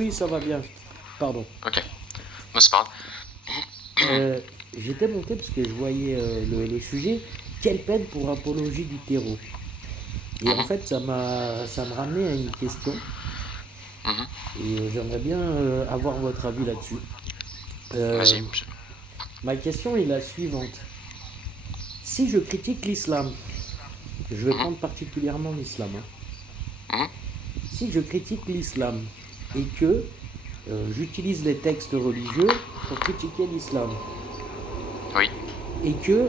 Oui, ça va bien. Pardon. Ok. Moi, c'est pas grave. Euh, J'étais monté parce que je voyais le sujet. Quelle peine pour apologie du terreau? Et en Mhm, fait, ça me ramenait à une question. mhm. Et j'aimerais bien avoir votre avis là-dessus. Euh, Vas-y. Ma question est la suivante. Si je critique l'islam, je vais Mhm, prendre particulièrement l'islam, hein. mhm. Si je critique l'islam et que j'utilise les textes religieux pour critiquer l'islam, Oui. et que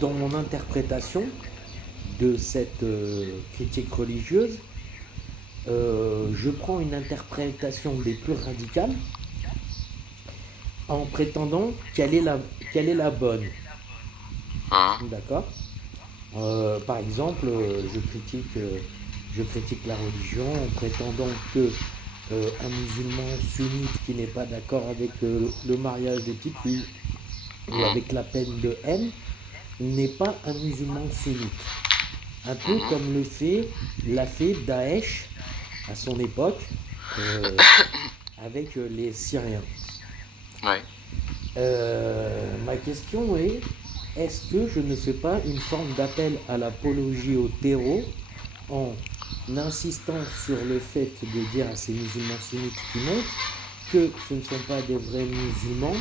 dans mon interprétation de cette critique religieuse, je prends une interprétation des plus radicales en prétendant qu'elle est la bonne. Mhm, D'accord. Par exemple, je critique la religion en prétendant que un musulman sunnite qui n'est pas d'accord avec le mariage des petites filles ou mhm, avec la peine de haine n'est pas un musulman sunnite. Un peu mhm. comme l'a fait Daesh à son époque euh, avec les Syriens. Ouais. Ma question est, est-ce que je ne fais pas une forme d'appel à l'apologie au terreau en insistant sur le fait de dire à ces musulmans sunnites qui montent que ce ne sont pas des vrais musulmans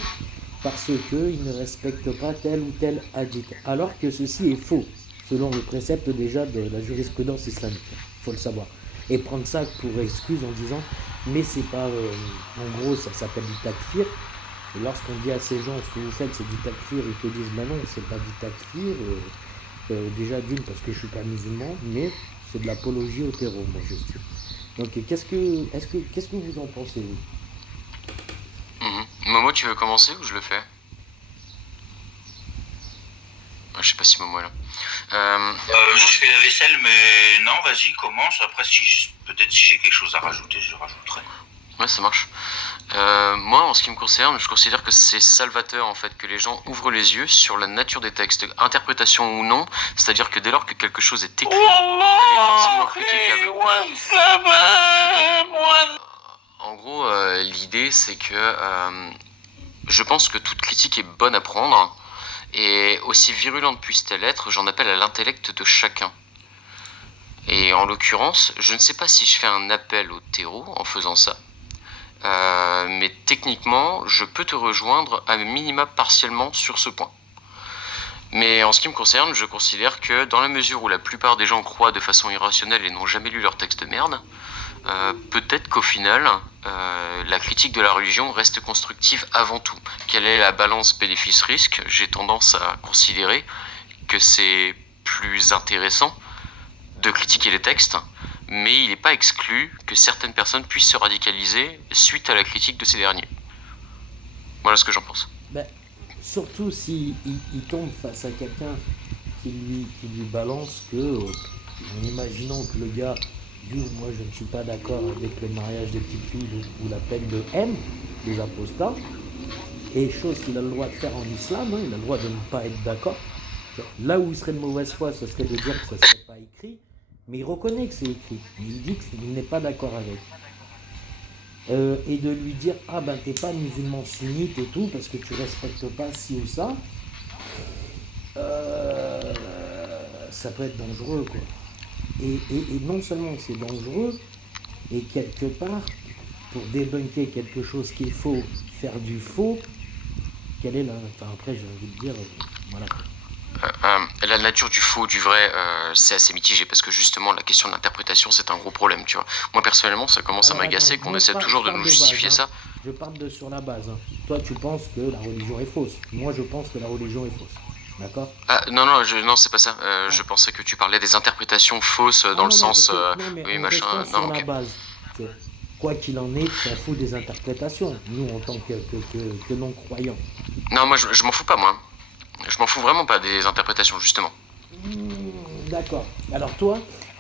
parce qu'ils ne respectent pas tel ou tel hadith, alors que ceci est faux, selon le précepte déjà de la jurisprudence islamique, il faut le savoir. Et prendre ça pour excuse en disant, mais c'est pas, en gros, ça s'appelle du takfir, et lorsqu'on dit à ces gens, ce que vous faites, c'est du takfir, ils te disent, bah non, c'est pas du takfir, déjà d'une, parce que je suis pas musulman, mais c'est de l'apologie au terreau, moi j'estime. Donc, qu'est-ce que vous en pensez, vous? Mhm. Momo, tu veux commencer ou je le fais? Je sais pas si Momo est là. Non, je fais la vaisselle, mais non, vas-y, commence. Après, peut-être si j'ai quelque chose à rajouter, je rajouterai. Ouais, ça marche. Moi, en ce qui me concerne, je considère que c'est salvateur en fait que les gens ouvrent les yeux sur la nature des textes, interprétation ou non. C'est-à-dire que dès lors que quelque chose est écrit, elle est forcément critiquable. En gros, l'idée c'est que je pense que toute critique est bonne à prendre, et aussi virulente puisse-t-elle être, j'en appelle à l'intellect de chacun. Et en l'occurrence, je ne sais pas si je fais un appel au terreau en faisant ça, mais techniquement, je peux te rejoindre à minima partiellement sur ce point. Mais en ce qui me concerne, je considère que dans la mesure où la plupart des gens croient de façon irrationnelle et n'ont jamais lu leur texte de merde, peut-être qu'au final, la critique de la religion reste constructive avant tout. Quelle est la balance bénéfice-risque? J'ai tendance à considérer que c'est plus intéressant de critiquer les textes, mais il n'est pas exclu que certaines personnes puissent se radicaliser suite à la critique de ces derniers. Voilà ce que j'en pense. Ben, surtout si il tombe face à quelqu'un qui lui balance que, en imaginant que le gars dise moi je ne suis pas d'accord avec le mariage des petites filles ou la peine de haine des apostats, et chose qu'il a le droit de faire en islam, hein, il a le droit de ne pas être d'accord. Là où il serait de mauvaise foi, ce serait de dire que ça ne serait pas écrit, mais il reconnaît que c'est écrit, mais il dit qu'il n'est pas d'accord avec. Et de lui dire ah ben t'es pas musulman sunnite et tout parce que tu respectes pas ci ou ça, ça peut être dangereux quoi. Et non seulement c'est dangereux, et quelque part, pour débunker quelque chose qui est faux, faire du faux, quelle est la. Enfin, après, j'ai envie de dire, voilà quoi. La nature du faux, du vrai, c'est assez mitigé parce que justement la question de l'interprétation c'est un gros problème, tu vois. Moi personnellement ça commence à Alors attends, m'agacer qu'on moi essaie je toujours de parle nous de base, justifier hein. ça. Je parle de sur la base, hein. Toi, tu penses que la religion est fausse. Moi, je pense que la religion est fausse. D'accord. Ah non non, non c'est pas ça. Je Ah. pensais que tu parlais des interprétations fausses Ah dans le non, non, parce sens que. Non, mais oui en restant machin. sur Non la ok. base, quoi qu'il en est, tu t'en fous des interprétations, nous, en tant que non-croyants. Non moi je m'en fous pas moi. Je m'en fous vraiment pas des interprétations justement. D'accord. Alors toi,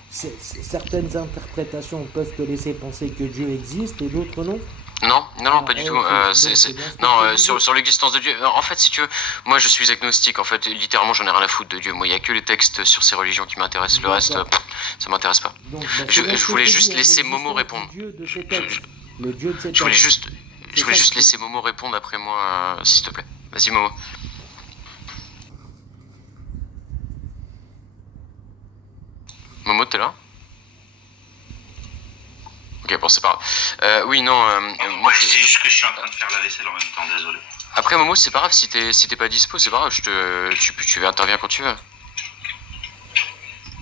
certaines interprétations peuvent te laisser penser que Dieu existe et d'autres non. Non, non, non, Ah, pas du tout. ok. Donc c'est bien ce que je Non, te disais. sur l'existence de Dieu. En fait, si tu veux, moi je suis agnostique. En fait, littéralement, j'en ai rien à foutre de Dieu. Moi, il y a que les textes sur ces religions qui m'intéressent. Le reste, D'accord. Ça m'intéresse pas. Donc bah, c'est bien ce Je que je voulais te dis, juste hein, laisser Momo l'existence du répondre. Dieu de Je- ces je- je- textes. Le dieu de ces Je voulais textes. juste laisser Momo répondre après moi, s'il te plaît. Vas-y, Momo. Momo, t'es là? Ok, bon, c'est pas grave. Oui, non. Moi, c'est juste que je suis en train de faire la vaisselle en même temps, désolé. Après, Momo, c'est pas grave si t'es pas dispo, c'est pas grave. Tu interviens quand tu veux.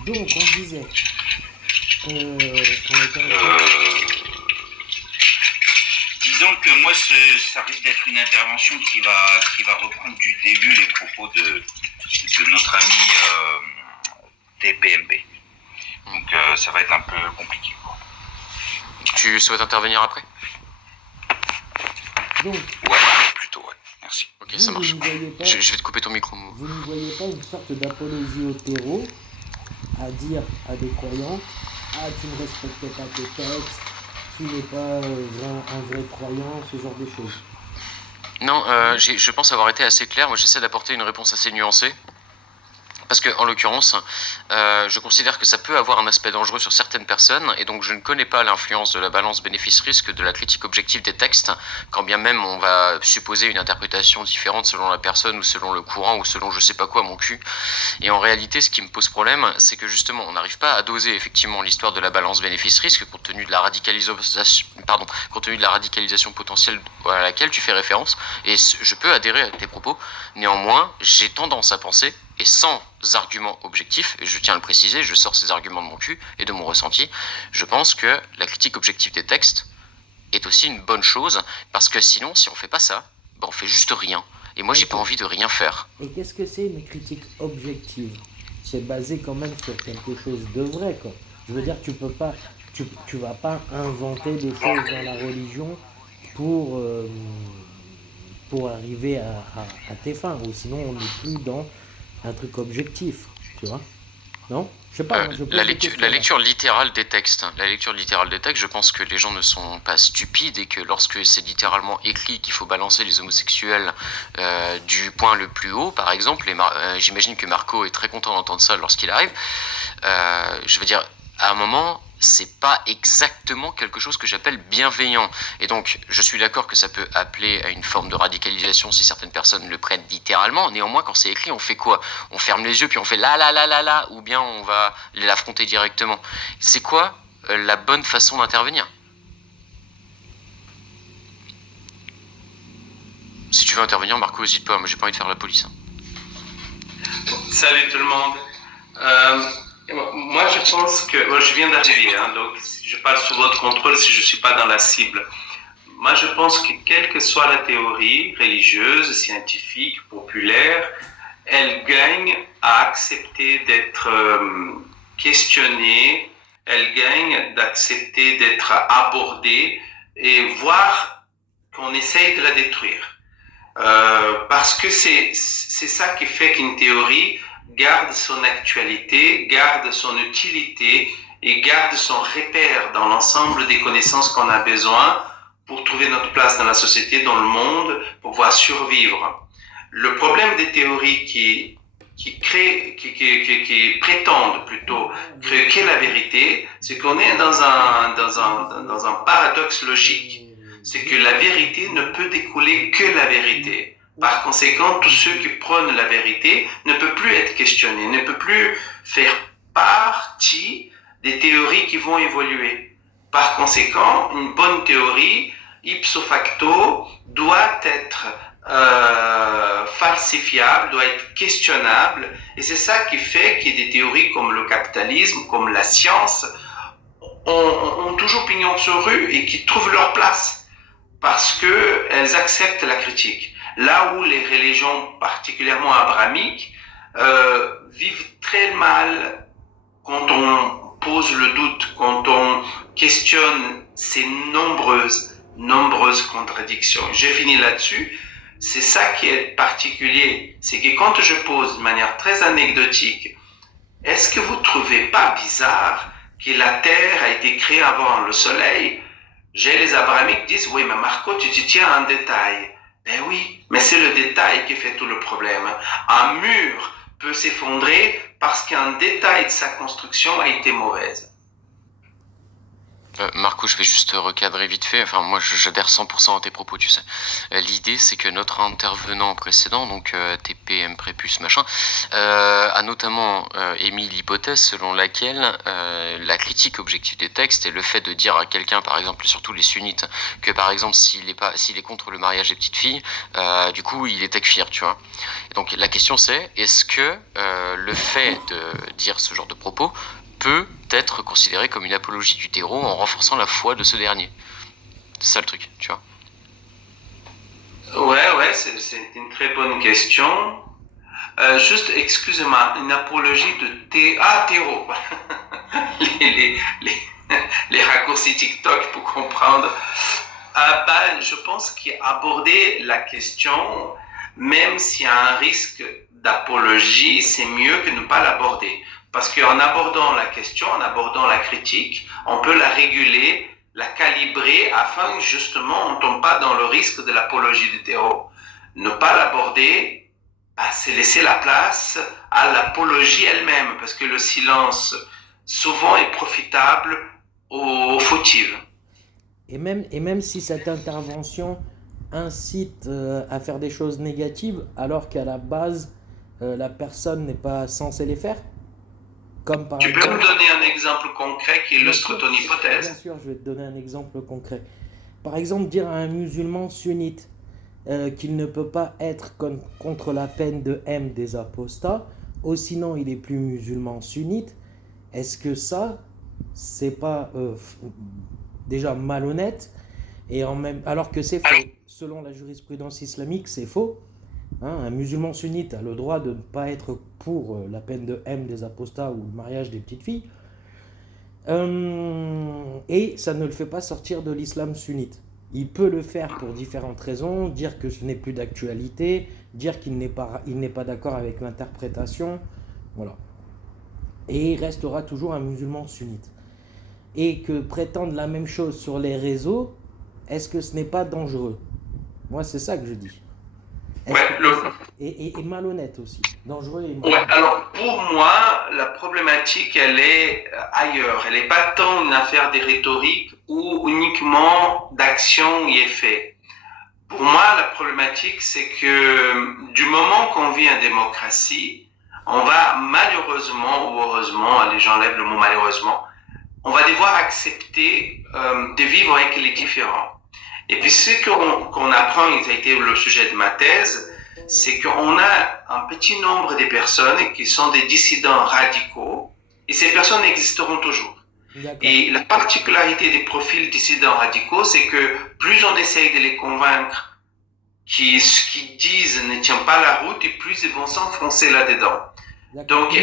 Donc, on disait. Disons que moi, ça risque d'être une intervention qui va reprendre du début les propos de notre ami TPMP. Donc ça va être un peu compliqué. Tu souhaites intervenir après? Donc, ouais, plutôt, ouais. Merci. Ok, ça marche. Je vais te couper ton micro, Momo. Vous ne voyez pas une sorte d'apologie au terreau à dire à des croyants: ah, tu ne respectes pas tes textes, tu n'es pas un vrai croyant, ce genre de choses. Non, je pense avoir été assez clair. Moi, j'essaie d'apporter une réponse assez nuancée. Parce que, en l'occurrence, je considère que ça peut avoir un aspect dangereux sur certaines personnes, et donc je ne connais pas l'influence de la balance bénéfice-risque de la critique objective des textes, quand bien même on va supposer une interprétation différente selon la personne, ou selon le courant, ou selon je sais pas quoi, mon cul. Et en réalité, ce qui me pose problème, c'est que justement, on n'arrive pas à doser effectivement l'histoire de la balance bénéfice-risque, compte tenu de la radicalisation potentielle à laquelle tu fais référence, et je peux adhérer à tes propos. Néanmoins, j'ai tendance à penser, et sans arguments objectifs, et je tiens à le préciser, je sors ces arguments de mon cul et de mon ressenti, je pense que la critique objective des textes est aussi une bonne chose, parce que sinon, si on fait pas ça, ben on fait juste rien. Et moi, j'ai pas envie de rien faire. Et qu'est-ce que c'est une critique objective? C'est basé quand même sur quelque chose de vrai, quoi. Je veux dire, tu vas pas inventer des choses dans la religion pour arriver à tes fins, ou sinon on n'est plus dans un truc objectif, tu vois? Non? Je sais pas, la lecture littérale des textes. La lecture littérale des textes, je pense que les gens ne sont pas stupides et que lorsque c'est littéralement écrit qu'il faut balancer les homosexuels du point le plus haut, par exemple, et j'imagine que Marco est très content d'entendre ça lorsqu'il arrive, je veux dire, à un moment, c'est pas exactement quelque chose que j'appelle bienveillant. Et donc, je suis d'accord que ça peut appeler à une forme de radicalisation si certaines personnes le prennent littéralement. Néanmoins, quand c'est écrit, on fait quoi? On ferme les yeux puis on fait là, ou bien on va l'affronter directement. C'est quoi la bonne façon d'intervenir? Si tu veux intervenir, Marco, n'hésite pas. Moi, j'ai pas envie de faire la police. Salut tout le monde. Moi, je pense que... Moi, je viens d'arriver, donc je parle sous votre contrôle si je ne suis pas dans la cible. Moi, je pense que quelle que soit la théorie religieuse, scientifique, populaire, elle gagne à accepter d'être questionnée, elle gagne d'accepter d'être abordée et voir qu'on essaye de la détruire. Parce que c'est ça qui fait qu'une théorie garde son actualité, garde son utilité et garde son repère dans l'ensemble des connaissances qu'on a besoin pour trouver notre place dans la société, dans le monde, pour pouvoir survivre. Le problème des théories qui prétendent plutôt créer la vérité, c'est qu'on est dans un paradoxe logique. C'est que la vérité ne peut découler que la vérité. Par conséquent, tous ceux qui prônent la vérité ne peuvent plus être questionnés, ne peuvent plus faire partie des théories qui vont évoluer. Par conséquent, une bonne théorie, ipso facto, doit être falsifiable, doit être questionnable, et c'est ça qui fait qu'il y a des théories comme le capitalisme, comme la science, ont toujours pignon sur rue et qui trouvent leur place parce qu'elles acceptent la critique. Là où les religions, particulièrement abrahamiques, vivent très mal quand on pose le doute, quand on questionne ces nombreuses contradictions. J'ai fini là-dessus. C'est ça qui est particulier. C'est que quand je pose de manière très anecdotique, est-ce que vous ne trouvez pas bizarre que la Terre a été créée avant le Soleil? J'ai les abrahamiques qui disent, oui, mais Marco, tu te tiens à un détail. Ben oui, mais c'est le détail qui fait tout le problème. Un mur peut s'effondrer parce qu'un détail de sa construction a été mauvaise. Marco, je vais juste recadrer vite fait. Enfin, moi, j'adhère 100% à tes propos, tu sais. L'idée, c'est que notre intervenant précédent, donc TPM Prépuce, machin, a notamment émis l'hypothèse selon laquelle la critique objective des textes et le fait de dire à quelqu'un, par exemple, surtout les sunnites, que par exemple, s'il est contre le mariage des petites filles, du coup, il est takfir, tu vois. Et donc, la question c'est, est-ce que le fait de dire ce genre de propos peut être considéré comme une apologie du terreau en renforçant la foi de ce dernier? C'est ça le truc, tu vois. Ouais, c'est une très bonne question. Juste, excusez-moi, une apologie de terreau. les, les, les raccourcis TikTok pour comprendre. Je pense qu'aborder la question, même s'il y a un risque d'apologie, c'est mieux que ne pas l'aborder. Parce qu'en abordant la question, en abordant la critique, on peut la réguler, la calibrer afin que justement on ne tombe pas dans le risque de l'apologie du terreau. Ne pas l'aborder, c'est laisser la place à l'apologie elle-même, parce que le silence souvent est profitable aux fautifs. Et même si cette intervention incite à faire des choses négatives, alors qu'à la base, la personne n'est pas censée les faire. Comme par Tu peux exemple, me donner un exemple concret qui illustre ton bien hypothèse? sûr, je vais te donner un exemple concret. Par exemple, dire à un musulman sunnite qu'il ne peut pas être contre la peine de haine des apostats, ou sinon il est plus musulman sunnite, est-ce que ça, c'est pas déjà malhonnête et alors que c'est faux? Selon la jurisprudence islamique, c'est faux. Un musulman sunnite a le droit de ne pas être pour la peine de haine des apostats ou le mariage des petites filles. Et ça ne le fait pas sortir de l'islam sunnite. Il peut le faire pour différentes raisons, dire que ce n'est plus d'actualité, dire qu'il n'est pas d'accord avec l'interprétation, voilà. Et il restera toujours un musulman sunnite. Et que prétendre la même chose sur les réseaux, est-ce que ce n'est pas dangereux? Moi, c'est ça que je dis. Et malhonnête aussi. Dangereux et malhonnête. Ouais, alors pour moi, la problématique, elle est ailleurs. Elle n'est pas tant une affaire des rhétoriques ou uniquement d'action et effet. Pour moi, la problématique, c'est que du moment qu'on vit en démocratie, on va malheureusement ou heureusement, allez, j'enlève le mot malheureusement, on va devoir accepter de vivre avec les différents. Et puis ce qu'on apprend, et ça a été le sujet de ma thèse, c'est qu'on a un petit nombre de personnes qui sont des dissidents radicaux, et ces personnes existeront toujours. D'accord. Et la particularité des profils dissidents radicaux, c'est que plus on essaye de les convaincre ce qu'ils disent ne tient pas la route, et plus ils vont s'enfoncer là-dedans. D'accord. Donc,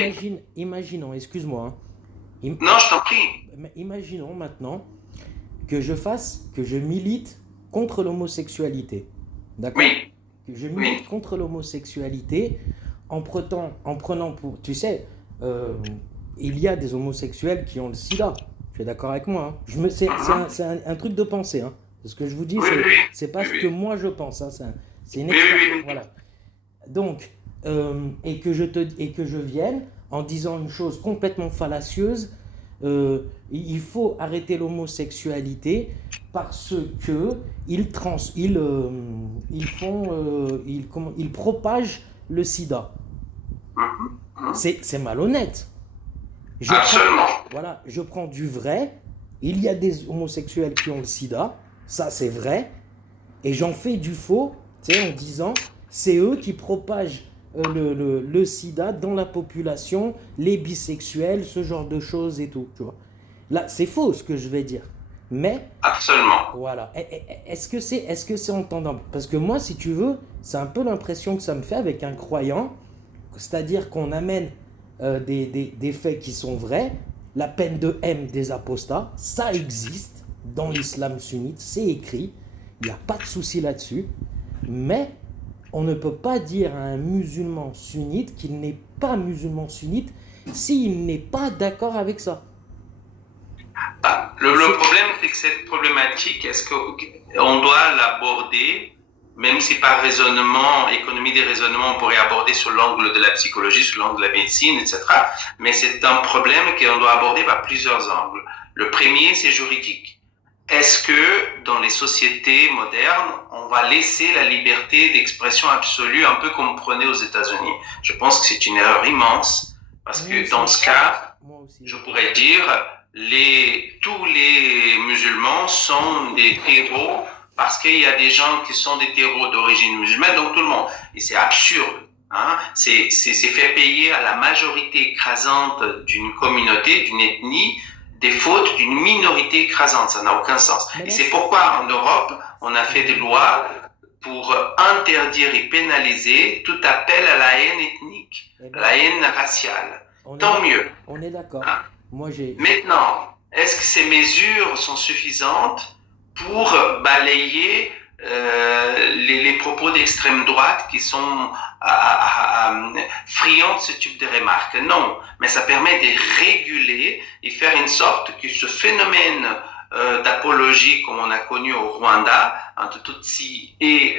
imaginons, excuse-moi. Non, je t'en prie. Imaginons maintenant que je milite contre l'homosexualité. D'accord? Oui. Que je milite contre l'homosexualité en prenant pour... Tu sais, il y a des homosexuels qui ont le sida. Tu es d'accord avec moi, hein? C'est un truc de pensée. Hein. Ce que je vous dis, c'est pas ce que moi je pense. Hein. C'est une expérience. Voilà. Donc, et que je vienne en disant une chose complètement fallacieuse, il faut arrêter l'homosexualité parce que ils propagent le sida. C'est malhonnête. Je prends du vrai. Il y a des homosexuels qui ont le sida, ça c'est vrai, et j'en fais du faux, tu sais, en disant c'est eux qui propagent le sida dans la population, les bisexuels, ce genre de choses et tout, tu vois. Là, c'est faux ce que je vais dire, mais... Absolument. Voilà. Est-ce que c'est entendable? Parce que moi, si tu veux, c'est un peu l'impression que ça me fait avec un croyant, c'est-à-dire qu'on amène des faits qui sont vrais, la peine de haine des apostats, ça existe dans l'islam sunnite, c'est écrit, il n'y a pas de souci là-dessus, mais... on ne peut pas dire à un musulman sunnite qu'il n'est pas musulman sunnite s'il n'est pas d'accord avec ça. Le problème, c'est que cette problématique, est-ce qu'on doit l'aborder, même si par raisonnement, économie des raisonnements, on pourrait aborder sur l'angle de la psychologie, sur l'angle de la médecine, etc. Mais c'est un problème qu'on doit aborder par plusieurs angles. Le premier, c'est juridique. Est-ce que dans les sociétés modernes, on va laisser la liberté d'expression absolue, un peu comme on prenait aux États-Unis? Je pense que c'est une erreur immense, parce que dans ce cas, je pourrais dire, tous les musulmans sont des terreaux, parce qu'il y a des gens qui sont des terreaux d'origine musulmane, donc tout le monde. Et c'est absurde. Hein? C'est faire payer à la majorité écrasante d'une communauté, d'une ethnie, des fautes d'une minorité écrasante. Ça n'a aucun sens. Et c'est pourquoi en Europe, on a fait des lois pour interdire et pénaliser tout appel à la haine ethnique, à la haine raciale. Tant mieux. On est d'accord. Hein? Maintenant, est-ce que ces mesures sont suffisantes pour balayer les propos d'extrême droite qui sont friands de ce type de remarques? Non, mais ça permet de réguler et faire une sorte que ce phénomène d'apologie comme on a connu au Rwanda entre Tutsi et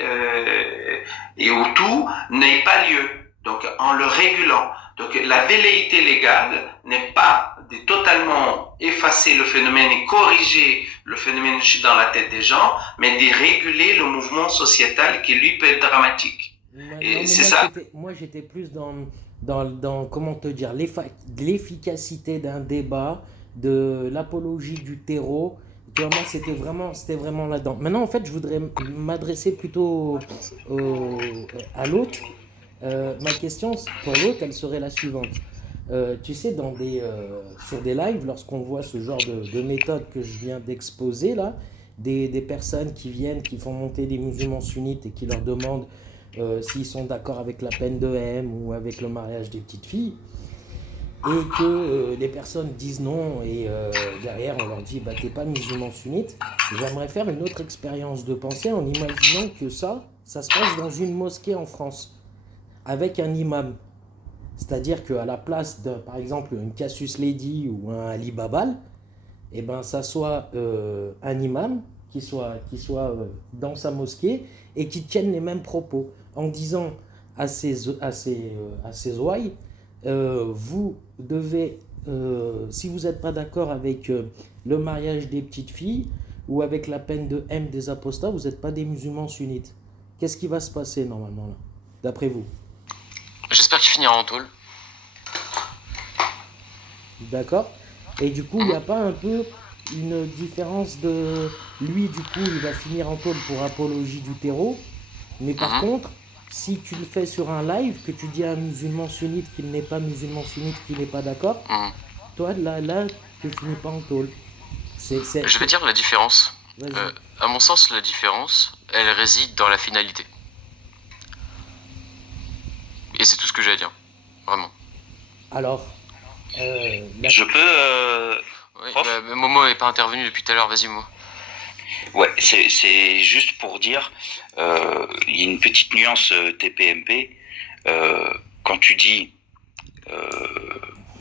Hutu n'ait pas lieu, donc en le régulant. Donc la velléité légale n'est pas de totalement effacer le phénomène et corriger le phénomène dans la tête des gens, mais de réguler le mouvement sociétal qui lui peut être dramatique. Moi j'étais plus dans comment te dire, l'efficacité d'un débat, de l'apologie du terreau. Tu vois, moi c'était vraiment là-dedans. Maintenant en fait je voudrais m'adresser plutôt à l'autre. Ma question pour l'autre, elle serait la suivante. Tu sais, sur des lives, lorsqu'on voit ce genre de méthode que je viens d'exposer là, des personnes qui viennent, qui font monter des musulmans sunnites et qui leur demandent s'ils sont d'accord avec la peine de haine ou avec le mariage des petites filles, et que les personnes disent non, et derrière on leur dit bah t'es pas musulman sunnite. J'aimerais faire une autre expérience de pensée en imaginant que ça se passe dans une mosquée en France, avec un imam. C'est-à-dire qu'à la place de, par exemple, une Cassius Lady ou un Ali Babal, eh ben, ça soit un imam qui soit dans sa mosquée et qui tienne les mêmes propos, en disant à ses ouailles, vous devez, si vous n'êtes pas d'accord avec le mariage des petites filles ou avec la peine de haine des apostats, vous n'êtes pas des musulmans sunnites. Qu'est-ce qui va se passer normalement là, d'après vous? J'espère qu'il finira en tôle. D'accord. Et du coup, il n'y a pas un peu une différence de... Lui, du coup, il va finir en tôle pour apologie du terreau. Mais par contre, si tu le fais sur un live, que tu dis à un musulman sunnite qu'il n'est pas musulman sunnite, qu'il n'est pas d'accord, toi, là, tu finis pas en tôle. Je vais dire la différence. À mon sens, la différence, elle réside dans la finalité. Et c'est tout ce que j'ai à dire, vraiment. Alors, je peux... Oui, Momo n'est pas intervenu depuis tout à l'heure, vas-y Momo. Ouais, c'est juste pour dire, il y a une petite nuance TPMP. Quand tu dis,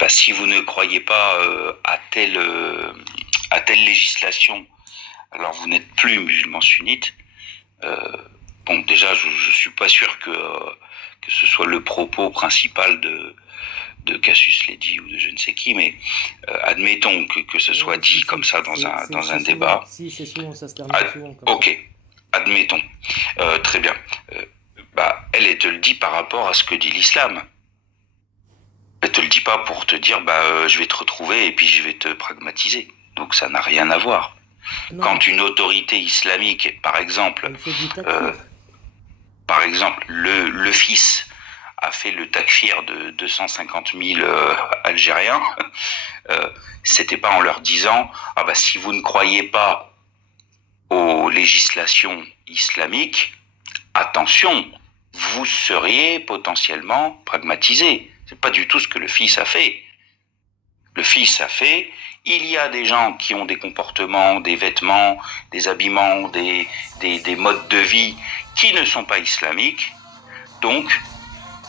si vous ne croyez pas à telle législation, alors vous n'êtes plus musulman sunnite. Bon, déjà, je suis pas sûr que ce soit le propos principal de Cassius Lady ou de je ne sais qui, mais admettons que ce soit dit comme ça dans un débat. Si, c'est souvent, ça se termine souvent comme ok, ça. Admettons. Très bien. Elle te le dit par rapport à ce que dit l'islam. Elle te le dit pas pour te dire je vais te retrouver et puis je vais te pragmatiser. Donc ça n'a rien à voir. Non. Quand une autorité islamique, par exemple, le fils a fait le takfir de 250 000 Algériens, c'était pas en leur disant si vous ne croyez pas aux législations islamiques, attention, vous seriez potentiellement pragmatisé. C'est pas du tout ce que le fils a fait. Le fils a fait, il y a des gens qui ont des comportements, des vêtements, des habillements, des modes de vie qui ne sont pas islamiques, donc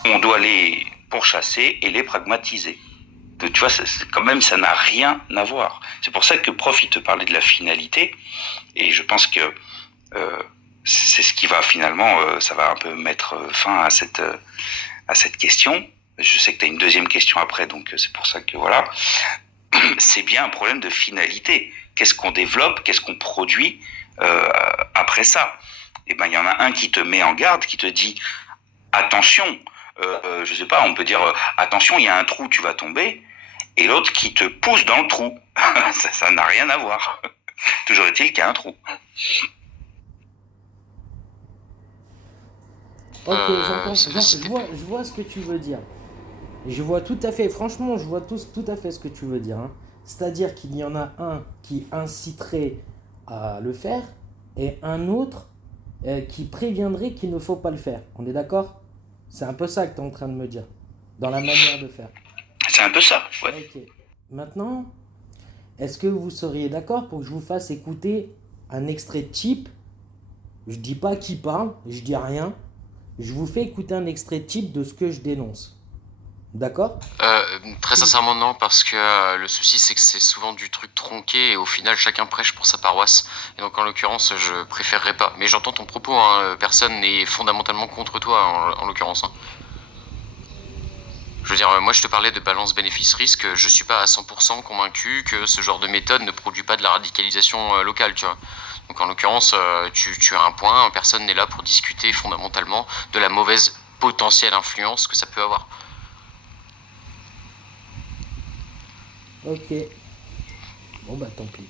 on doit les pourchasser et les pragmatiser. Donc, tu vois, quand même, ça n'a rien à voir. C'est pour ça que Prof, il te parlait de la finalité, et je pense que c'est ce qui va finalement, ça va un peu mettre fin à cette question. Je sais que tu as une deuxième question après, donc c'est pour ça que voilà. c'est bien un problème de finalité. Qu'est-ce qu'on développe, qu'est-ce qu'on produit après ça? Et ben, il y en a un qui te met en garde, qui te dit attention, je sais pas, on peut dire attention, il y a un trou, tu vas tomber, et l'autre qui te pousse dans le trou. Ça n'a rien à voir. Toujours est-il qu'il y a un trou. Ok, j'entends, je vois ce que tu veux dire. Je vois tout à fait, franchement, je vois tout à fait ce que tu veux dire, hein. C'est-à-dire qu'il y en a un qui inciterait à le faire et un autre qui préviendrait qu'il ne faut pas le faire. On est d'accord? C'est un peu ça que tu es en train de me dire, dans la manière de faire. C'est un peu ça, ouais. Ok. Maintenant, est-ce que vous seriez d'accord pour que je vous fasse écouter un extrait type? Je dis pas qui parle, je dis rien. Je vous fais écouter un extrait type de ce que je dénonce. D'accord? Très sincèrement non, parce que le souci c'est que c'est souvent du truc tronqué et au final chacun prêche pour sa paroisse. Et donc en l'occurrence je préférerais pas. Mais j'entends ton propos, hein, personne n'est fondamentalement contre toi en l'occurrence. Hein. Je veux dire, moi je te parlais de balance bénéfice-risque, je suis pas à 100% convaincu que ce genre de méthode ne produit pas de la radicalisation locale, tu vois. Donc en l'occurrence, tu as un point, personne n'est là pour discuter fondamentalement de la mauvaise potentielle influence que ça peut avoir. Ok. Bon bah tant pis.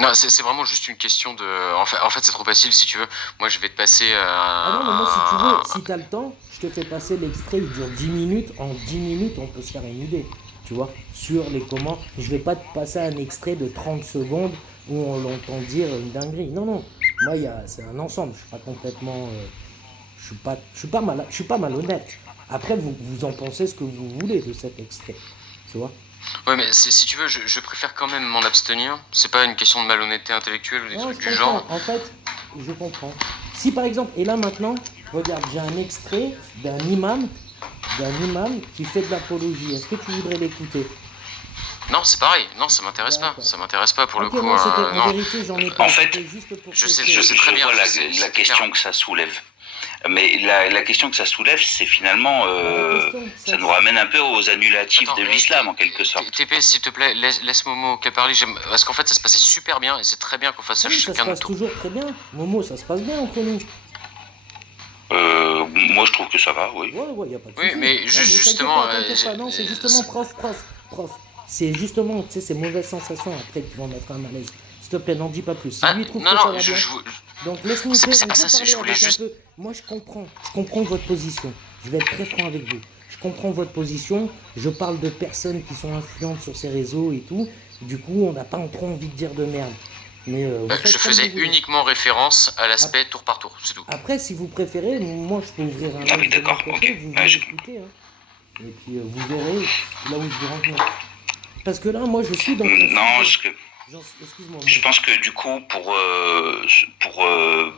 Non, c'est vraiment juste une question de... En fait c'est trop facile, si tu veux. Moi, je vais te passer... Ah non, mais moi si tu veux, si t'as le temps, je te fais passer l'extrait, il dure 10 minutes. En 10 minutes, on peut se faire une idée, tu vois, sur les comment. Je vais pas te passer un extrait de 30 secondes où on l'entend dire une dinguerie. Non, non. Moi, c'est un ensemble. Je suis pas complètement... je suis pas malhonnête. Après, vous en pensez ce que vous voulez de cet extrait, tu vois. Ouais, mais si tu veux, je préfère quand même m'en abstenir. C'est pas une question de malhonnêteté intellectuelle ou des Non, trucs je du comprends. genre. En fait, je comprends. Si par exemple, et là maintenant, regarde, j'ai un extrait d'un imam qui fait de l'apologie. Est-ce que tu voudrais l'écouter? Non, c'est pareil. Non, ça m'intéresse pas. D'accord. Ça m'intéresse pas pour le Ok, coup. non, c'était en Non, vérité, j'en ai pas. En fait, C'était juste pour je tester. sais très bien. vois C'est la question clair. que ça soulève. Mais la question que ça soulève, c'est finalement, La question, ça nous ramène un peu aux annulatifs Attends, de l'islam, en quelque sorte. TP, s'il te plaît, laisse Momo qu'elle parle. Parce qu'en fait, ça se passait super bien et c'est très bien qu'on fasse ça Oui, ça se chacun de passe tour. toujours très bien. Momo, ça se passe bien entre nous. Moi, je trouve que ça va, oui. Ouais, y a pas de Oui, souci. mais Ouais, justement, t'inquiète pas. Non, c'est justement prof. C'est justement, tu sais, ces mauvaises sensations après qui vont mettre un malaise. S'il te plaît, n'en dis pas plus. Si lui trouve non, que ça non, va bien, donc laisse-nous c'est on pas peut ça, parler je voulais avec juste... un peu. Moi, je comprends votre position. Je vais être très franc avec vous. Je comprends votre position. Je parle de personnes qui sont influentes sur ces réseaux et tout. Du coup, on n'a pas trop envie de dire de merde. Mais vous faites Je comme faisais vous voulez. uniquement référence à l'aspect tour par tour, c'est tout. Après, si vous préférez, moi, je peux ouvrir un Ah oui, live de mon d'accord, côté, ok. vous Ouais, venez je- écouter, hein. Et puis, vous verrez là où je veux en venir. Parce que là, moi, je suis dans ton Non, sujet. Excuse-moi, je Mo. pense que du coup, pour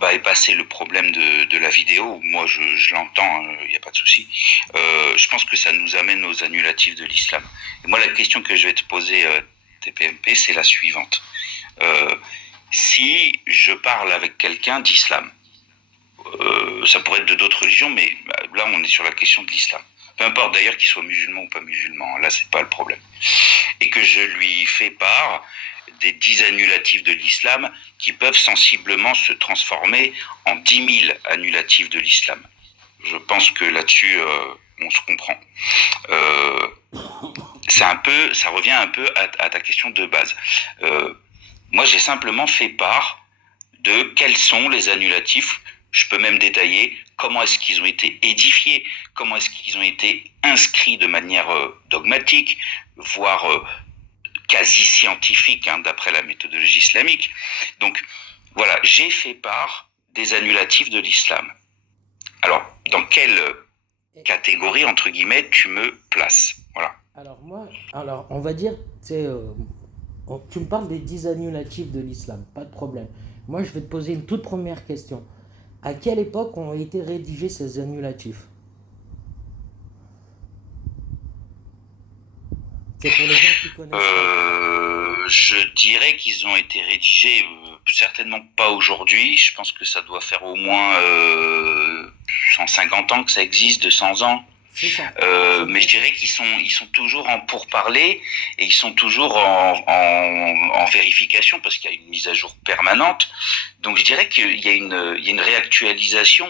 bypasser le problème de la vidéo, moi je l'entends, il n'y a pas de souci. Je pense que ça nous amène aux annulatifs de l'islam. Et moi, la question que je vais te poser, TPMP, c'est la suivante. Si je parle avec quelqu'un d'islam, ça pourrait être de d'autres religions, mais là, on est sur la question de l'islam. Peu importe d'ailleurs qu'il soit musulman ou pas musulman, là, c'est pas le problème. Et que je lui fais part des 10 annulatifs de l'islam qui peuvent sensiblement se transformer en 10 000 annulatifs de l'islam. Je pense que là-dessus, on se comprend. Ça revient un peu à ta question de base. Moi, j'ai simplement fait part de quels sont les annulatifs. Je peux même détailler comment est-ce qu'ils ont été édifiés, comment est-ce qu'ils ont été inscrits de manière dogmatique, voire quasi scientifique, hein, d'après la méthodologie islamique. Donc voilà, j'ai fait part des annulatifs de l'islam. Alors, dans quelle catégorie, entre guillemets, tu me places? Voilà. Alors on va dire, tu me parles des 10 annulatifs de l'islam, pas de problème. Moi, je vais te poser une toute première question. À quelle époque ont été rédigés ces annulatifs? C'est pour les gens qui connaissent. Je dirais qu'ils ont été rédigés certainement pas aujourd'hui. Je pense que ça doit faire au moins 150 ans que ça existe, 200 ans. C'est ça. Mais je dirais ils sont toujours en pourparlers et ils sont toujours en vérification parce qu'il y a une mise à jour permanente. Donc je dirais qu'il y a une réactualisation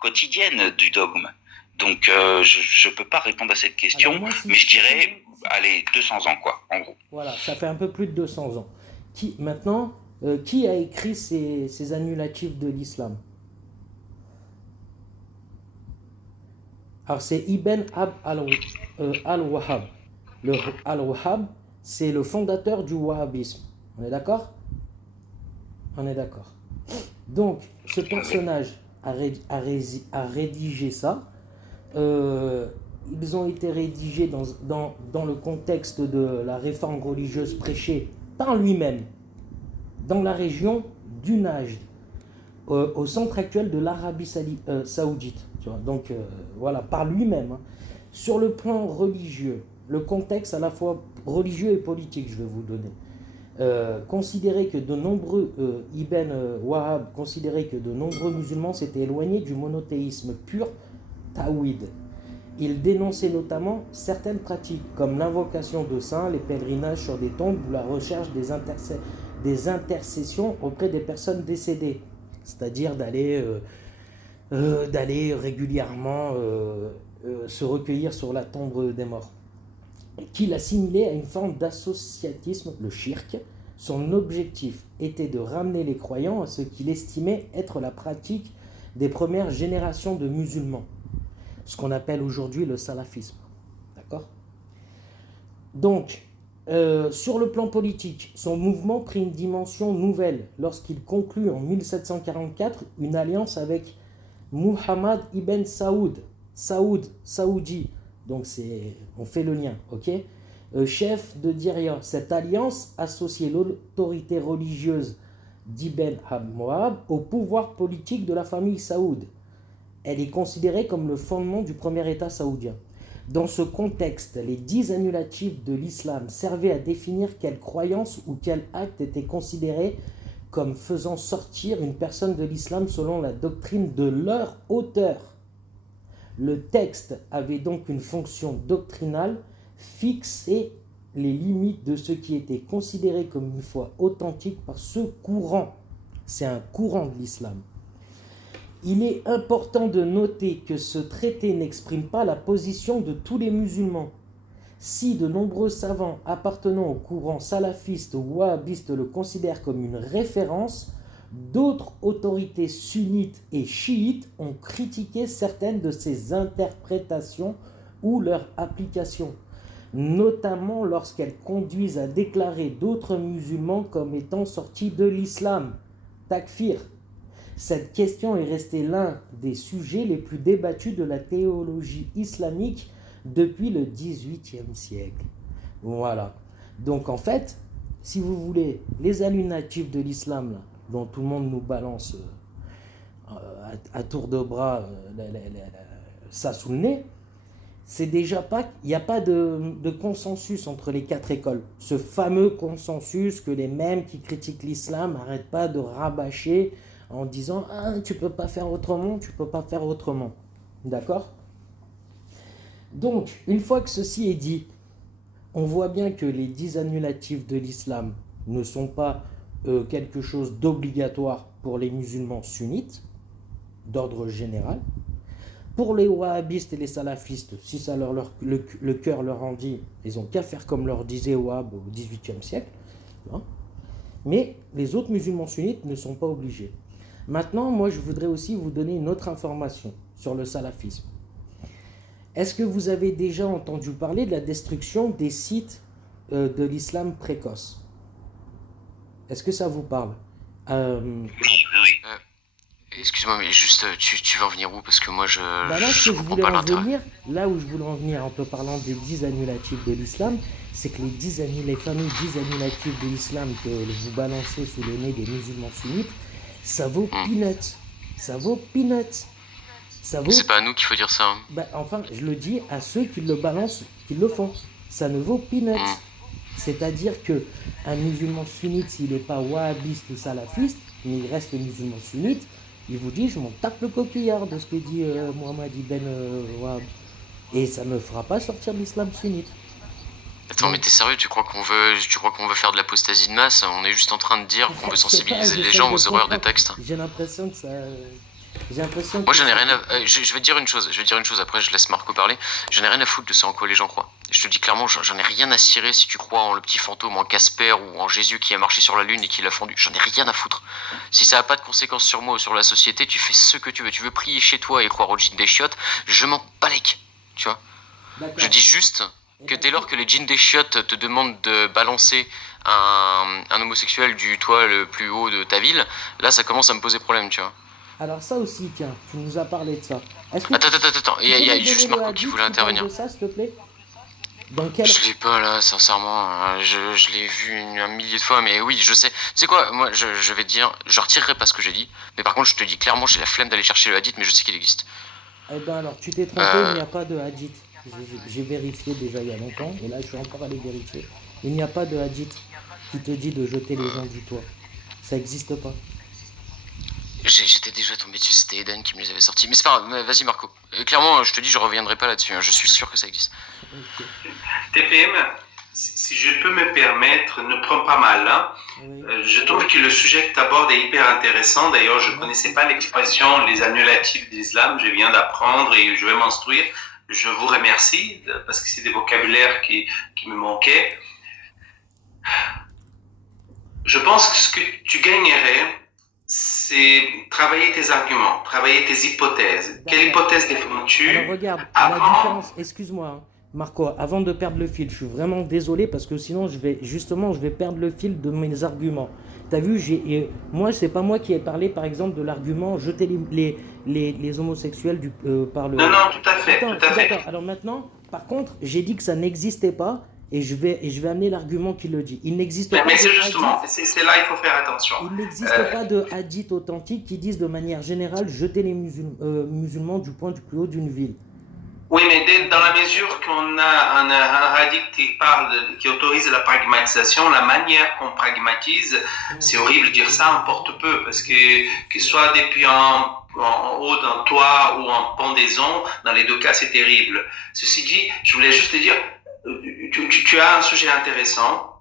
quotidienne du dogme. Donc je peux pas répondre à cette question, Alors moi, si mais je dirais, allez, 200 ans quoi, en gros. Voilà, ça fait un peu plus de 200 ans. Maintenant, qui a écrit ces annulatifs de l'islam? Alors c'est Ibn al-Wahhab. Le al-Wahhab, c'est le fondateur du wahhabisme. On est d'accord? On est d'accord. Donc, ce personnage a rédigé ça. Ils ont été rédigés dans le contexte de la réforme religieuse prêchée par lui-même dans la région du Najd, au centre actuel de l'Arabie saoudite. Tu vois, donc voilà, par lui-même. Hein. Sur le plan religieux, le contexte à la fois religieux et politique, je vais vous donner. Considérer que de nombreux Ibn Wahhab considérait que de nombreux musulmans s'étaient éloignés du monothéisme pur tawhid. Il dénonçait notamment certaines pratiques comme l'invocation de saints, les pèlerinages sur des tombes ou la recherche des intercessions auprès des personnes décédées, c'est-à-dire d'aller régulièrement se recueillir sur la tombe des morts, qu'il assimilait à une forme d'associatisme, le shirk. Son objectif était de ramener les croyants à ce qu'il estimait être la pratique des premières générations de musulmans, ce qu'on appelle aujourd'hui le salafisme. D'accord ? Donc, sur le plan politique, son mouvement prit une dimension nouvelle lorsqu'il conclut en 1744 une alliance avec Muhammad ibn Saoudi, donc on fait le lien, ok, chef de Diriyah. Cette alliance associait l'autorité religieuse d'Ibn Wahhab au pouvoir politique de la famille Saoud. Elle est considérée comme le fondement du premier État saoudien. Dans ce contexte, les 10 annulatifs de l'islam servaient à définir quelle croyance ou quel acte était considéré comme faisant sortir une personne de l'islam selon la doctrine de leur auteur. Le texte avait donc une fonction doctrinale, fixer les limites de ce qui était considéré comme une foi authentique par ce courant. C'est un courant de l'islam. Il est important de noter que ce traité n'exprime pas la position de tous les musulmans. Si de nombreux savants appartenant au courant salafiste ou wahhabiste le considèrent comme une référence, d'autres autorités sunnites et chiites ont critiqué certaines de ces interprétations ou leur application, notamment lorsqu'elles conduisent à déclarer d'autres musulmans comme étant sortis de l'islam. Takfir. Cette question est restée l'un des sujets les plus débattus de la théologie islamique depuis le XVIIIe siècle. Voilà. Donc en fait, si vous voulez, les annulatifs de l'islam, là, dont tout le monde nous balance à tour de bras ça sous le nez, c'est déjà pas, il n'y a pas de consensus entre les 4 écoles. Ce fameux consensus que les mêmes qui critiquent l'islam n'arrêtent pas de rabâcher en disant « Ah, tu peux pas faire autrement, tu peux pas faire autrement. » D'accord ? Donc, une fois que ceci est dit, on voit bien que les 10 annulatifs de l'islam ne sont pas quelque chose d'obligatoire pour les musulmans sunnites, d'ordre général. Pour les wahhabistes et les salafistes, si ça le cœur leur en dit, ils n'ont qu'à faire comme leur disait Wahhab au XVIIIe siècle. Hein. Mais les autres musulmans sunnites ne sont pas obligés. Maintenant, moi, je voudrais aussi vous donner une autre information sur le salafisme. Est-ce que vous avez déjà entendu parler de la destruction des sites de l'islam précoce ? Est-ce que ça vous parle ? Oui. Excuse-moi, mais juste, tu veux en venir où? Parce que moi, je comprends voulais pas en l'intérêt. venir, là où je voulais en venir en te parlant des 10 annulatifs de l'islam, c'est que les fameux 10 annulatifs de l'islam que vous balancez sous le nez des musulmans sunnites, ça vaut peanuts. Ça vaut peanuts. Ça vaut... C'est pas à nous qu'il faut dire ça. Hein. Bah, enfin, je le dis à ceux qui le balancent, qui le font. Ça ne vaut peanuts. C'est-à-dire que un musulman sunnite, s'il n'est pas wahhabiste ou salafiste, mais il reste musulman sunnite, il vous dit, je m'en tape le coquillard de ce que dit Mohammed ibn Wahhab. Et ça ne me fera pas sortir de l'islam sunnite. Attends, mais t'es sérieux, tu crois qu'on veut faire de l'apostasie de masse? On est juste en train de dire qu'on veut Je sais pas, sensibiliser les j'essaie gens de aux horreurs des comprendre. textes. J'ai l'impression que ça. J'ai l'impression Moi, que j'en ai ça. rien à... je vais te dire une chose, après je laisse Marco parler. J'en ai rien à foutre de ce en quoi les gens croient. Je te dis clairement, j'en ai rien à cirer si tu crois en le petit fantôme, en Casper ou en Jésus qui a marché sur la lune et qui l'a fondu. J'en ai rien à foutre. Si ça a pas de conséquences sur moi ou sur la société, tu fais ce que tu veux. Tu veux prier chez toi et croire aux djinns des chiottes, je m'en balèque. Tu vois? D'accord. Je dis juste que dès lors que les djinns des chiottes te demandent de balancer un homosexuel du toit le plus haut de ta ville, là ça commence à me poser problème, tu vois. Alors ça aussi, tiens, tu nous as parlé de ça. Est-ce que Attends, il y a juste Marco qui voulait intervenir. De ça, s'il te plaît. Dans quel... Je l'ai pas là, sincèrement. Je l'ai vu un millier de fois, mais oui, je sais. Tu sais quoi, moi, je vais te dire, je retirerai pas ce que j'ai dit, mais par contre, je te dis clairement, j'ai la flemme d'aller chercher le hadith, mais je sais qu'il existe. Eh ben alors, tu t'es trompé, il n'y a pas de hadith. J'ai vérifié déjà il y a longtemps, et là, je suis encore allé vérifier. Il n'y a pas de hadith qui te dit de jeter les gens du toit. Ça n'existe pas. J'étais déjà tombé dessus, c'était Eden qui me les avait sortis. Mais c'est pas grave, vas-y Marco. Clairement, je te dis, je reviendrai pas là-dessus, hein. Je suis sûr que ça existe. Ok. TPM, si je peux me permettre, ne prends pas mal. Hein. Oui. Je trouve que le sujet que tu abordes est hyper intéressant. D'ailleurs, je ne connaissais pas l'expression les annulatifs d'islam. Je viens d'apprendre et je vais m'instruire. Je vous remercie parce que c'est des vocabulaires qui me manquaient. Je pense que ce que tu gagnerais, c'est travailler tes arguments, travailler tes hypothèses. Quelle hypothèse défends-tu? Alors regarde, la différence, excuse-moi, hein, Marco, avant de perdre le fil, je suis vraiment désolé parce que sinon je vais perdre le fil de mes arguments. T'as vu, moi, c'est pas moi qui ai parlé, par exemple, de l'argument jeter les homosexuels par le... Non, tout à fait, Attends, tout à fait. d'accord. Alors maintenant, par contre, j'ai dit que ça n'existait pas et je vais amener l'argument qui le dit. Il n'existe pas. Mais c'est justement, c'est là il faut faire attention. Il n'existe pas de hadith authentique qui disent de manière générale jeter les musulmans du point du plus haut d'une ville. Oui, mais dans la mesure qu'on a un hadith qui autorise la pragmatisation, la manière qu'on pragmatise, c'est horrible de dire ça, importe peu, parce que soit depuis en haut d'un toit ou en pendaison, dans les deux cas c'est terrible. Ceci dit, je voulais juste te dire, tu as un sujet intéressant.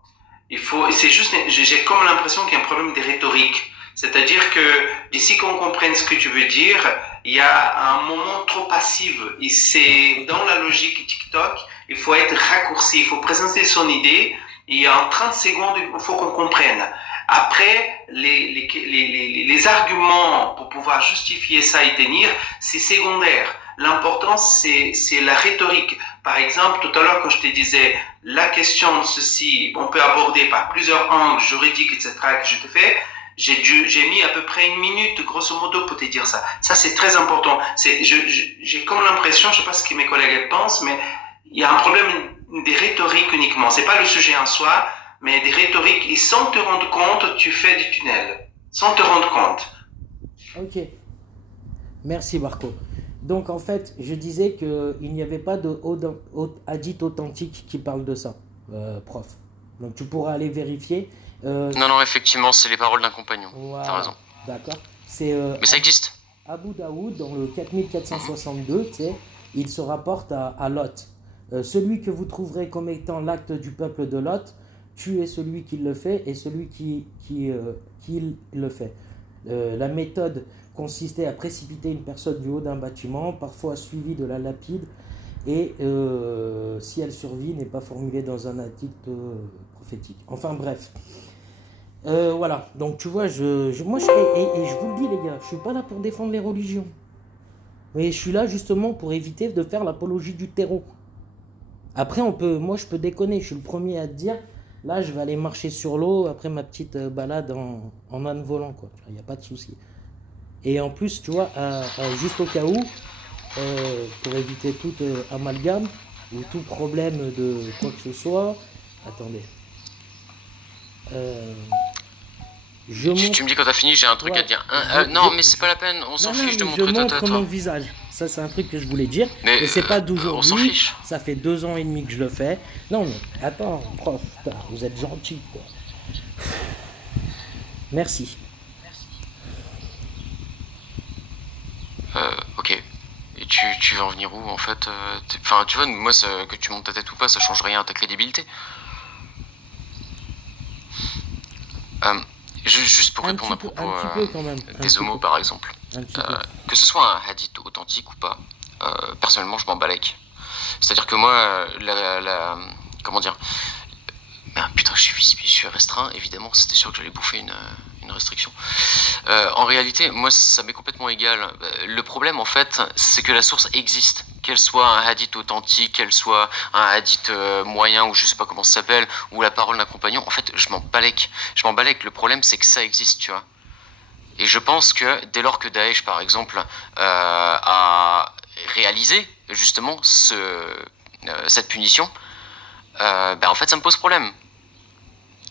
C'est juste, j'ai comme l'impression qu'il y a un problème de rhétorique. C'est-à-dire que d'ici qu'on comprenne ce que tu veux dire, il y a un moment trop passif. Et c'est dans la logique TikTok, il faut être raccourci, il faut présenter son idée. Et en 30 secondes, il faut qu'on comprenne. Après, les arguments pour pouvoir justifier ça et tenir, c'est secondaire. L'important, c'est la rhétorique. Par exemple, tout à l'heure, quand je te disais la question de ceci, on peut aborder par plusieurs angles juridiques, etc., que je te fais, j'ai mis à peu près 1 minute, grosso modo, pour te dire ça. Ça, c'est très important. J'ai comme l'impression, je ne sais pas ce que mes collègues pensent, mais il y a un problème des rhétoriques uniquement. C'est pas le sujet en soi, mais des rhétoriques. Et sans te rendre compte, tu fais du tunnel. Sans te rendre compte. Ok. Merci, Marco. Donc, en fait, je disais qu'il n'y avait pas de hadith authentique qui parle de ça, prof. Donc, tu pourras aller vérifier. Non, effectivement, c'est les paroles d'un compagnon. Voilà. T'as raison. D'accord. Mais ça existe. Abu Daoud, dans le 4462, tu sais, il se rapporte à Lot. Celui que vous trouverez comme étant l'acte du peuple de Lot, tuez celui qui le fait et celui qui le fait. La méthode consistait à précipiter une personne du haut d'un bâtiment, parfois suivie de la lapide, et si elle survit, n'est pas formulée dans un hadith prophétique. Enfin bref. Voilà, donc tu vois, moi, et je vous le dis les gars, je suis pas là pour défendre les religions. Mais je suis là justement pour éviter de faire l'apologie du terreau. Après, moi je peux déconner, je suis le premier à te dire, là je vais aller marcher sur l'eau après ma petite balade en âne volant, quoi. Il n'y a pas de souci. Et en plus, tu vois, juste au cas où, pour éviter tout amalgame ou tout problème de quoi que ce soit, attendez. Tu me dis quand t'as fini, j'ai un truc à te dire. Non, mais c'est pas la peine, on s'en fiche de montrer je montre toi. mon visage. Ça, c'est un truc que je voulais dire. Mais et c'est pas d'aujourd'hui. On s'en fiche. Ça fait 2 ans et demi que je le fais. Non, mais attends, prof, vous êtes gentil, quoi. Merci. Ok. Et tu tu veux en venir où en fait Enfin, tu vois, moi, que tu montes ta tête ou pas, ça change rien à ta crédibilité. Euh, juste pour répondre à propos un petit peu quand même. Un des petit homos, peu. par exemple, Un petit peu. que ce soit un hadith authentique ou pas, personnellement, je m'en balèque. C'est-à-dire que moi, comment dire, putain, je suis restreint, évidemment, c'était sûr que j'allais bouffer une restriction. En réalité, moi, ça m'est complètement égal. Le problème, en fait, c'est que la source existe. Qu'elle soit un hadith authentique, qu'elle soit un hadith moyen, ou je sais pas comment ça s'appelle, ou la parole d'un compagnon, en fait, je m'en balèque. Je m'en balèque. Le problème, c'est que ça existe, tu vois. Et je pense que dès lors que Daesh, par exemple, a réalisé, justement, cette punition, en fait, ça me pose problème.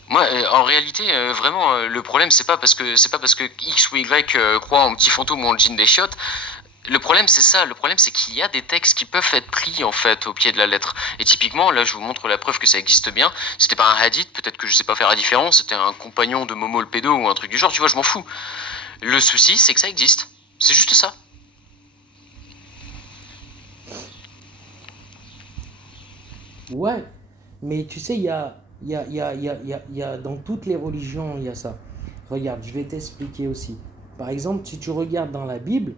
Moi, en réalité, vraiment, le problème, c'est pas parce que X ou Y croit en petit fantôme ou en djinn des chiottes. Le problème, c'est ça. Le problème, c'est qu'il y a des textes qui peuvent être pris, en fait, au pied de la lettre. Et typiquement, là, je vous montre la preuve que ça existe bien. C'était pas un hadith, peut-être que je sais pas faire la différence. C'était un compagnon de Momo le pédo ou un truc du genre. Tu vois, je m'en fous. Le souci, c'est que ça existe. C'est juste ça. Ouais, mais tu sais, dans toutes les religions, il y a ça. Regarde, je vais t'expliquer aussi. Par exemple, si tu regardes dans la Bible,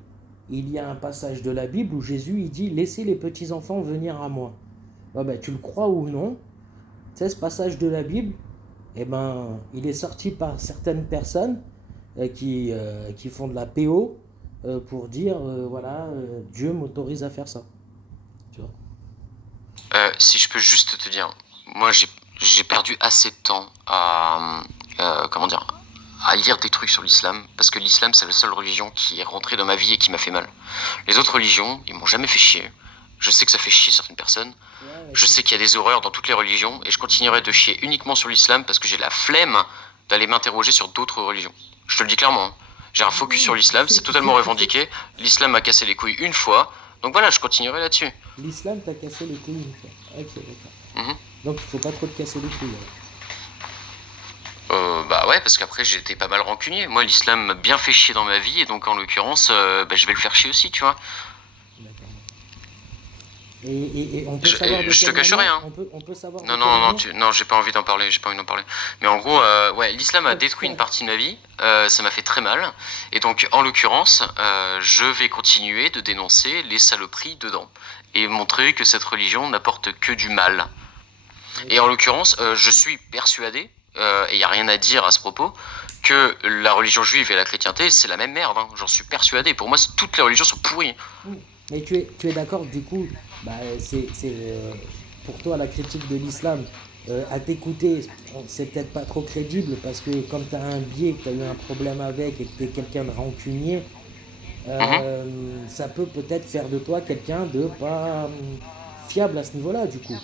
il y a un passage de la Bible où Jésus il dit laissez les petits enfants venir à moi. Ouais, ben, tu le crois ou non, tu sais, ce passage de la Bible, eh ben, il est sorti par certaines personnes qui font de la PO pour dire voilà, Dieu m'autorise à faire ça. Tu vois. Si je peux juste te dire, moi, j'ai perdu assez de temps à comment dire, à lire des trucs sur l'islam, parce que l'islam, c'est la seule religion qui est rentrée dans ma vie et qui m'a fait mal. Les autres religions, ils m'ont jamais fait chier. Je sais que ça fait chier certaines personnes. Je sais qu'il y a des horreurs dans toutes les religions, et je continuerai de chier uniquement sur l'islam parce que j'ai la flemme d'aller m'interroger sur d'autres religions. Je te le dis clairement. Hein. J'ai un focus sur l'islam, c'est totalement revendiqué. L'islam m'a cassé les couilles une fois, donc voilà, je continuerai là-dessus. L'islam t'a cassé les couilles une fois. Ok, d'accord. Mhm. Donc il faut pas trop te casser les couilles. Alors. Bah ouais, parce qu'après j'étais pas mal rancunier. Moi, l'islam m'a bien fait chier dans ma vie, et donc en l'occurrence, je vais le faire chier aussi, tu vois. D'accord. Et on peut savoir de Je te quelle cache manière rien. on peut savoir de Non, quelle non, non, manière non, j'ai pas envie d'en parler, j'ai pas envie d'en parler. Mais en gros, ouais, l'islam a détruit une partie de ma vie, ça m'a fait très mal. Et donc, en l'occurrence, je vais continuer de dénoncer les saloperies dedans. Et montrer que cette religion n'apporte que du mal. Et en l'occurrence, je suis persuadé, et il n'y a rien à dire à ce propos, que la religion juive et la chrétienté, c'est la même merde. Hein. J'en suis persuadé. Pour moi, toutes les religions sont pourries. Mais tu es d'accord, du coup, bah, pour toi la critique de l'islam, à t'écouter, c'est peut-être pas trop crédible parce que comme tu as un biais, que tu as eu un problème avec et que tu es quelqu'un de rancunier, Mhm. ça peut peut-être faire de toi quelqu'un de pas fiable à ce niveau-là, du coup,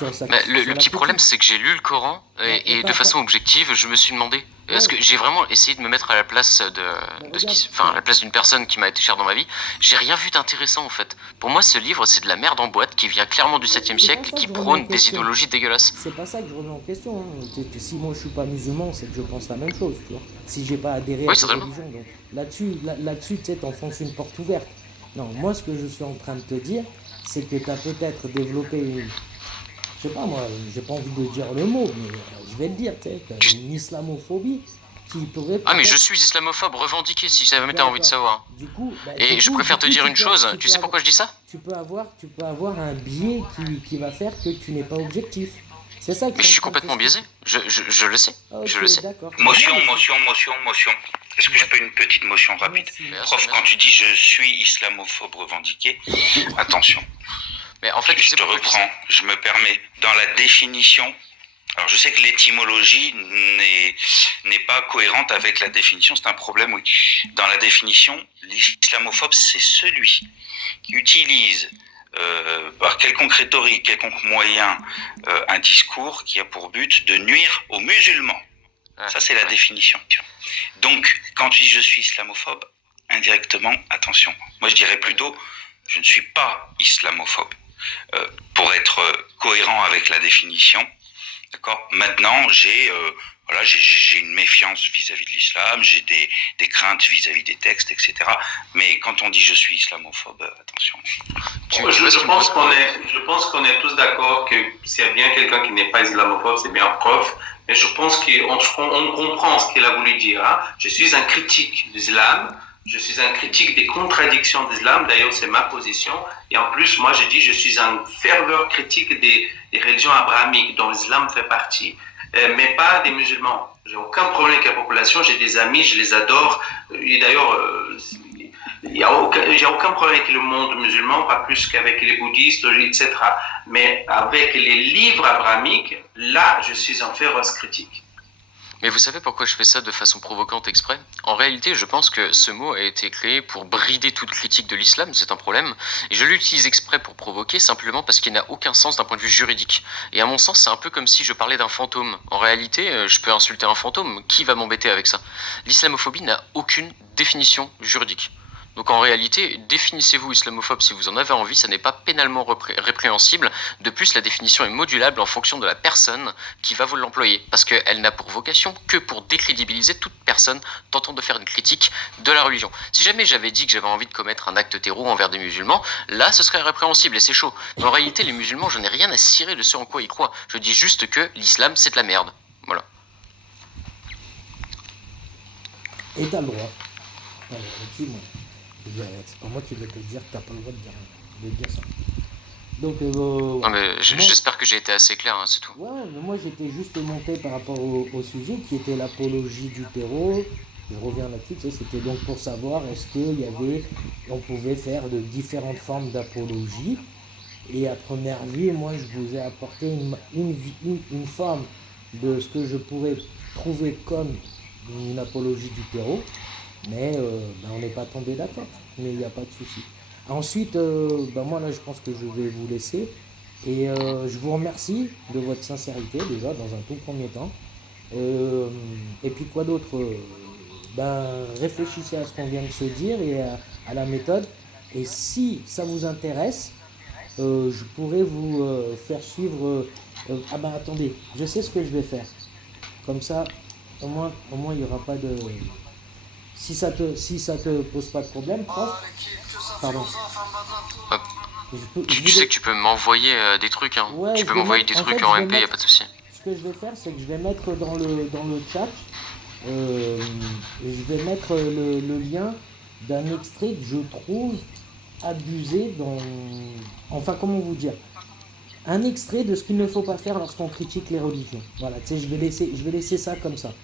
Bah, le sur la petit problème, critique. c'est que j'ai lu le Coran Ouais, et de façon objective, je me suis demandé. Parce ouais, que j'ai vraiment essayé de me mettre à la place mais de ce regarde, qui, enfin, à la place d'une personne qui m'a été chère dans ma vie. J'ai rien vu d'intéressant en fait. Pour moi, ce livre, c'est de la merde en boîte qui vient clairement du 7e c'est pas siècle, ça que qui je remets en prône des question. idéologies dégueulasses. C'est pas ça que je remets en question. Hein. Si moi je suis pas musulman, c'est que je pense la même chose, tu vois. Si j'ai pas adhéré à Oui, tes certainement. religions, donc là-dessus, tu sais, t'enfonces une porte ouverte. Non, moi ce que je suis en train de te dire, c'est que tu as peut-être développé une, je sais pas moi, j'ai pas envie de dire le mot, mais je vais le dire, tu sais, Tu- une islamophobie qui pourrait Ah, mais je peut-être, suis islamophobe revendiqué si jamais t'as envie de d'accord. savoir. Et je préfère te dire une chose, tu sais pourquoi je dis ça? Tu peux avoir un biais qui va faire que tu n'es pas objectif. C'est ça que Mais je je suis en suis train de complètement biaisé. t'expliquer. Je le sais. Ah, Je ok, le sais. d'accord. Non, Motion, mais motion, motion, motion. Est-ce que je Ouais. peux une petite motion rapide? merci. Bien sûr, Prof, bien quand sûr. tu dis je suis islamophobe revendiqué, attention, Mais en fait, tu je sais te pourquoi je dis ça? reprends, je me permets, dans la définition, alors je sais que l'étymologie n'est pas cohérente avec la définition, c'est un problème, oui. Dans la définition, l'islamophobe, c'est celui qui utilise par quelconque rhétorique, quelconque moyen, un discours qui a pour but de nuire aux musulmans. Ouais, Ça, c'est la ouais. définition. Donc, quand tu dis je suis islamophobe, indirectement, attention. Moi, je dirais plutôt je ne suis pas islamophobe. Pour être cohérent avec la définition, d'accord. Maintenant, j'ai Voilà, j'ai une méfiance vis-à-vis de l'islam, j'ai des craintes vis-à-vis des textes, etc. Mais quand on dit je suis islamophobe, attention. Je pense qu'on est tous d'accord que s'il y a bien quelqu'un qui n'est pas islamophobe, c'est bien prof. Mais je pense qu'on comprend ce qu'il a voulu dire. Hein. Je suis un critique de l'islam. Je suis un critique des contradictions de l'islam. D'ailleurs, c'est ma position. Et en plus, moi, je dis, je suis un ferveur critique des religions abrahamiques dont l'islam fait partie. Mais pas des musulmans. J'ai aucun problème avec la population. J'ai des amis, je les adore. Et d'ailleurs, il n'y a aucun problème avec le monde musulman, pas plus qu'avec les bouddhistes, etc. Mais avec les livres abrahamiques, là, je suis en féroce critique. Mais vous savez pourquoi je fais ça de façon provocante exprès? En réalité, je pense que ce mot a été créé pour brider toute critique de l'islam, c'est un problème, et je l'utilise exprès pour provoquer simplement parce qu'il n'a aucun sens d'un point de vue juridique. Et à mon sens, c'est un peu comme si je parlais d'un fantôme. En réalité, je peux insulter un fantôme, qui va m'embêter avec ça? L'islamophobie n'a aucune définition juridique. Donc en réalité, définissez-vous islamophobe si vous en avez envie, ça n'est pas pénalement répréhensible. De plus, la définition est modulable en fonction de la personne qui va vous l'employer, parce qu'elle n'a pour vocation que pour décrédibiliser toute personne tentant de faire une critique de la religion. Si jamais j'avais dit que j'avais envie de commettre un acte terreau envers des musulmans, là ce serait répréhensible et c'est chaud. Mais en réalité, les musulmans, je n'ai rien à cirer de ce en quoi ils croient. Je dis juste que l'islam, c'est de la merde. Voilà. Et t'as le droit. Là-dessus, moi. C'est pas moi qui vais te dire que t'as pas le droit de dire ça. Donc, non mais j'espère que j'ai été assez clair, hein, c'est tout. Ouais, mais moi j'étais juste monté par rapport au sujet qui était l'apologie du terreau. Je reviens là-dessus, tu sais, c'était donc pour savoir est-ce on pouvait faire de différentes formes d'apologie. Et à première vue, moi je vous ai apporté une forme de ce que je pourrais trouver comme une apologie du terreau. Mais on n'est pas tombé d'accord, mais il n'y a pas de souci. Ensuite, moi là je pense que je vais vous laisser et je vous remercie de votre sincérité déjà dans un tout premier temps. Et puis quoi d'autre, réfléchissez à ce qu'on vient de se dire et à la méthode. Et si ça vous intéresse, je pourrais vous faire suivre... attendez, je sais ce que je vais faire. Comme ça, au moins il n'y aura pas de... Si ça te pose pas de problème, prof. Pardon. Tu sais que tu peux m'envoyer des trucs, hein. Ouais, tu peux m'envoyer des trucs en MP, y a pas de souci. Ce que je vais faire, c'est que je vais mettre dans le chat, je vais mettre le lien d'un extrait que je trouve abusé dans... Enfin, comment vous dire? Un extrait de ce qu'il ne faut pas faire lorsqu'on critique les religions. Voilà, tu sais, je vais laisser ça comme ça.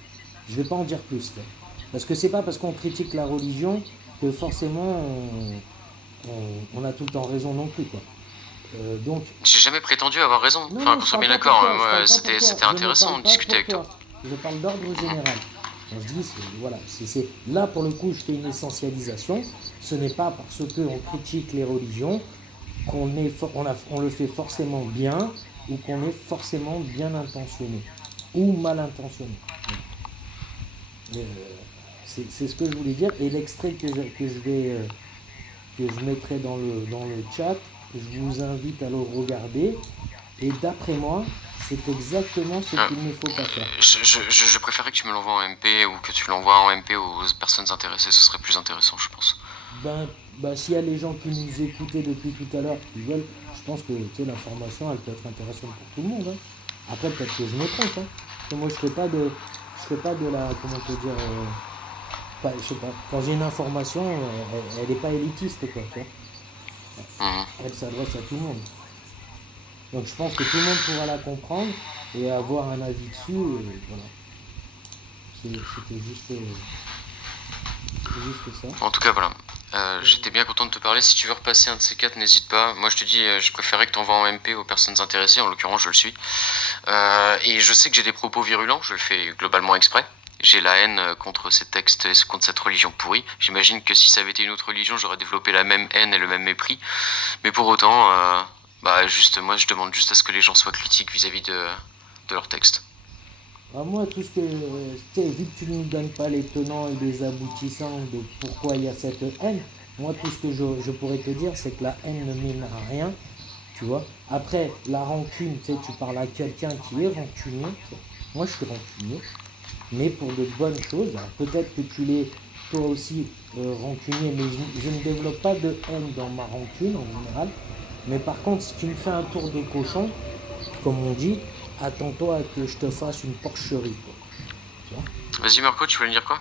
Je vais pas en dire plus, là. Parce que c'est pas parce qu'on critique la religion que forcément on a tout le temps raison non plus, quoi. Donc... J'ai jamais prétendu avoir raison. Non, enfin, qu'on soit bien d'accord, c'était intéressant de discuter avec toi. Je parle d'ordre général. Quand je dis, voilà, là pour le coup, je fais une essentialisation. Ce n'est pas parce qu'on critique les religions qu'on le fait forcément bien ou qu'on est forcément bien intentionné ou mal intentionné. C'est ce que je voulais dire. Et l'extrait que je mettrai dans le chat, je vous invite à le regarder. Et d'après moi, c'est exactement ce qu'il ne faut pas faire. Je préférerais que tu me l'envoies en MP ou que tu l'envoies en MP aux personnes intéressées. Ce serait plus intéressant, je pense. S'il y a les gens qui nous écoutaient depuis tout à l'heure, qui veulent, je pense que l'information, elle peut être intéressante pour tout le monde. Hein. Après, peut-être que je me trompe. Hein. Parce que moi, je fais pas de la, comment te dire... je sais pas, quand j'ai une information, elle n'est pas élitiste, quoi, tu vois. Elle s'adresse à tout le monde. Donc je pense que tout le monde pourra la comprendre et avoir un avis dessus, voilà. C'était juste ça. En tout cas, voilà. J'étais bien content de te parler. Si tu veux repasser un de ces quatre, n'hésite pas. Moi, je te dis, je préférais que tu envoies en MP aux personnes intéressées. En l'occurrence, je le suis. Et je sais que j'ai des propos virulents. Je le fais globalement exprès. J'ai la haine contre ces textes et contre cette religion pourrie. J'imagine que si ça avait été une autre religion, j'aurais développé la même haine et le même mépris. Mais pour autant, moi, je demande juste à ce que les gens soient critiques vis-à-vis de leurs textes. Moi, tout ce que... vu que tu ne nous donnes pas les tenants et les aboutissants de pourquoi il y a cette haine, moi, tout ce que je pourrais te dire, c'est que la haine ne mène à rien, tu vois. Après, la rancune, tu parles à quelqu'un qui est rancunier. Moi, je suis rancunier. mais pour de bonnes choses. Alors, peut-être que tu l'es toi aussi rancunier, mais je ne développe pas de haine dans ma rancune en général. Mais par contre, si tu me fais un tour de cochon, comme on dit, attends-toi à que je te fasse une porcherie, quoi. Tu vois? Vas-y Marco, tu voulais me dire quoi?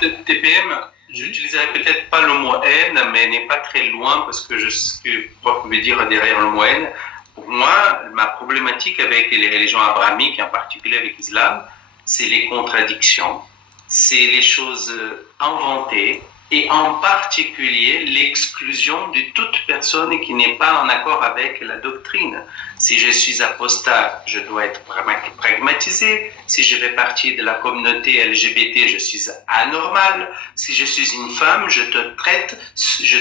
TPM, j'utiliserai peut-être pas le mot haine, mais n'est pas très loin parce que je sais ce que vous pouvez dire derrière le mot haine. Pour moi, ma problématique avec les religions abrahamiques, en particulier avec l'islam, c'est les contradictions, c'est les choses inventées et en particulier l'exclusion de toute personne qui n'est pas en accord avec la doctrine. Si je suis apostat, je dois être pragmatisé. Si je fais partie de la communauté LGBT, je suis anormal. Si je suis une femme, je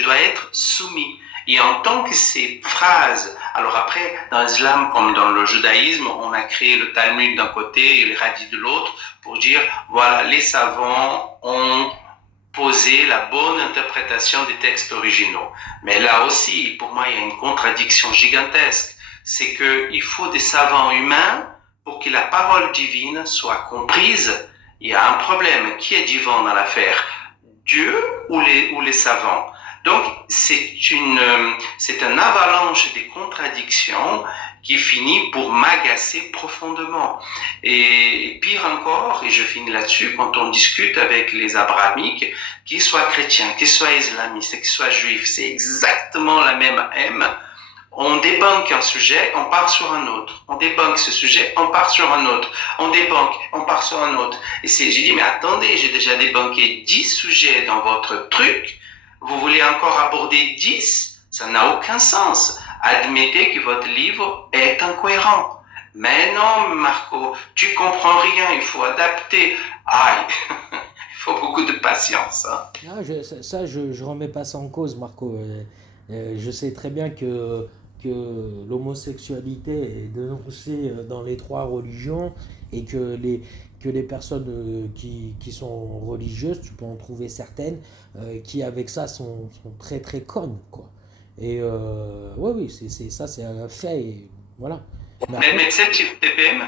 dois être soumis. Et en tant que ces phrases, alors après, dans l'islam comme dans le judaïsme, on a créé le Talmud d'un côté et le Hadith de l'autre pour dire, voilà, les savants ont posé la bonne interprétation des textes originaux. Mais là aussi, pour moi, il y a une contradiction gigantesque. C'est qu'il faut des savants humains pour que la parole divine soit comprise. Il y a un problème. Qui est divin dans l'affaire? Dieu ou les savants? Donc, c'est un avalanche des contradictions qui finit pour m'agacer profondément. Et pire encore, et je finis là-dessus, quand on discute avec les abrahamiques, qu'ils soient chrétiens, qu'ils soient islamistes, qu'ils soient juifs, c'est exactement la même haine. On débunk un sujet, on part sur un autre. On débunk ce sujet, on part sur un autre. On débunk, on part sur un autre. Et j'ai dit, mais attendez, j'ai déjà débunké 10 sujets dans votre truc. Vous voulez encore aborder 10? Ça n'a aucun sens. Admettez que votre livre est incohérent. Mais non, Marco, tu comprends rien, il faut adapter. Aïe, il faut beaucoup de patience. Hein. Ah, je remets pas ça en cause, Marco. Je sais très bien que l'homosexualité est dénoncée dans les 3 religions et que les personnes qui sont religieuses, tu peux en trouver certaines, qui avec ça sont très très connes, quoi. Et oui, c'est un fait, et voilà. Mais tu sais, TPM,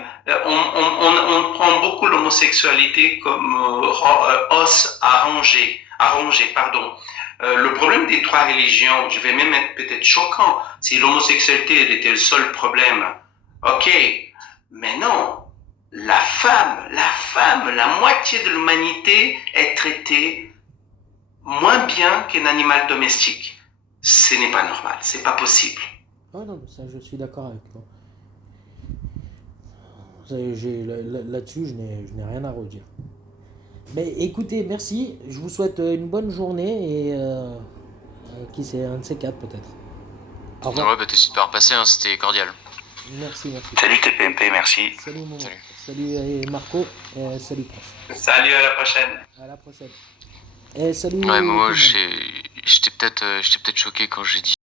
on prend beaucoup l'homosexualité comme os arrangé, pardon. Le problème des 3 religions, je vais même être peut-être choquant, si l'homosexualité elle était le seul problème, ok, mais non, la femme, la moitié de l'humanité est traitée moins bien qu'un animal domestique. Ce n'est pas normal, c'est pas possible. Ah non, ça je suis d'accord avec toi. Là-dessus, je n'ai rien à redire. Mais écoutez, merci. Je vous souhaite une bonne journée et qui sait, un de ces 4 peut-être. Au revoir. Ouais, bah t'hésites pas à repasser, hein, c'était cordial. Merci. Salut TPMP, merci. Salut Momo. Salut Marco. Salut prof. Salut, à la prochaine. À la prochaine. Et salut. Ouais, Momo, j'étais peut-être choqué quand j'ai dit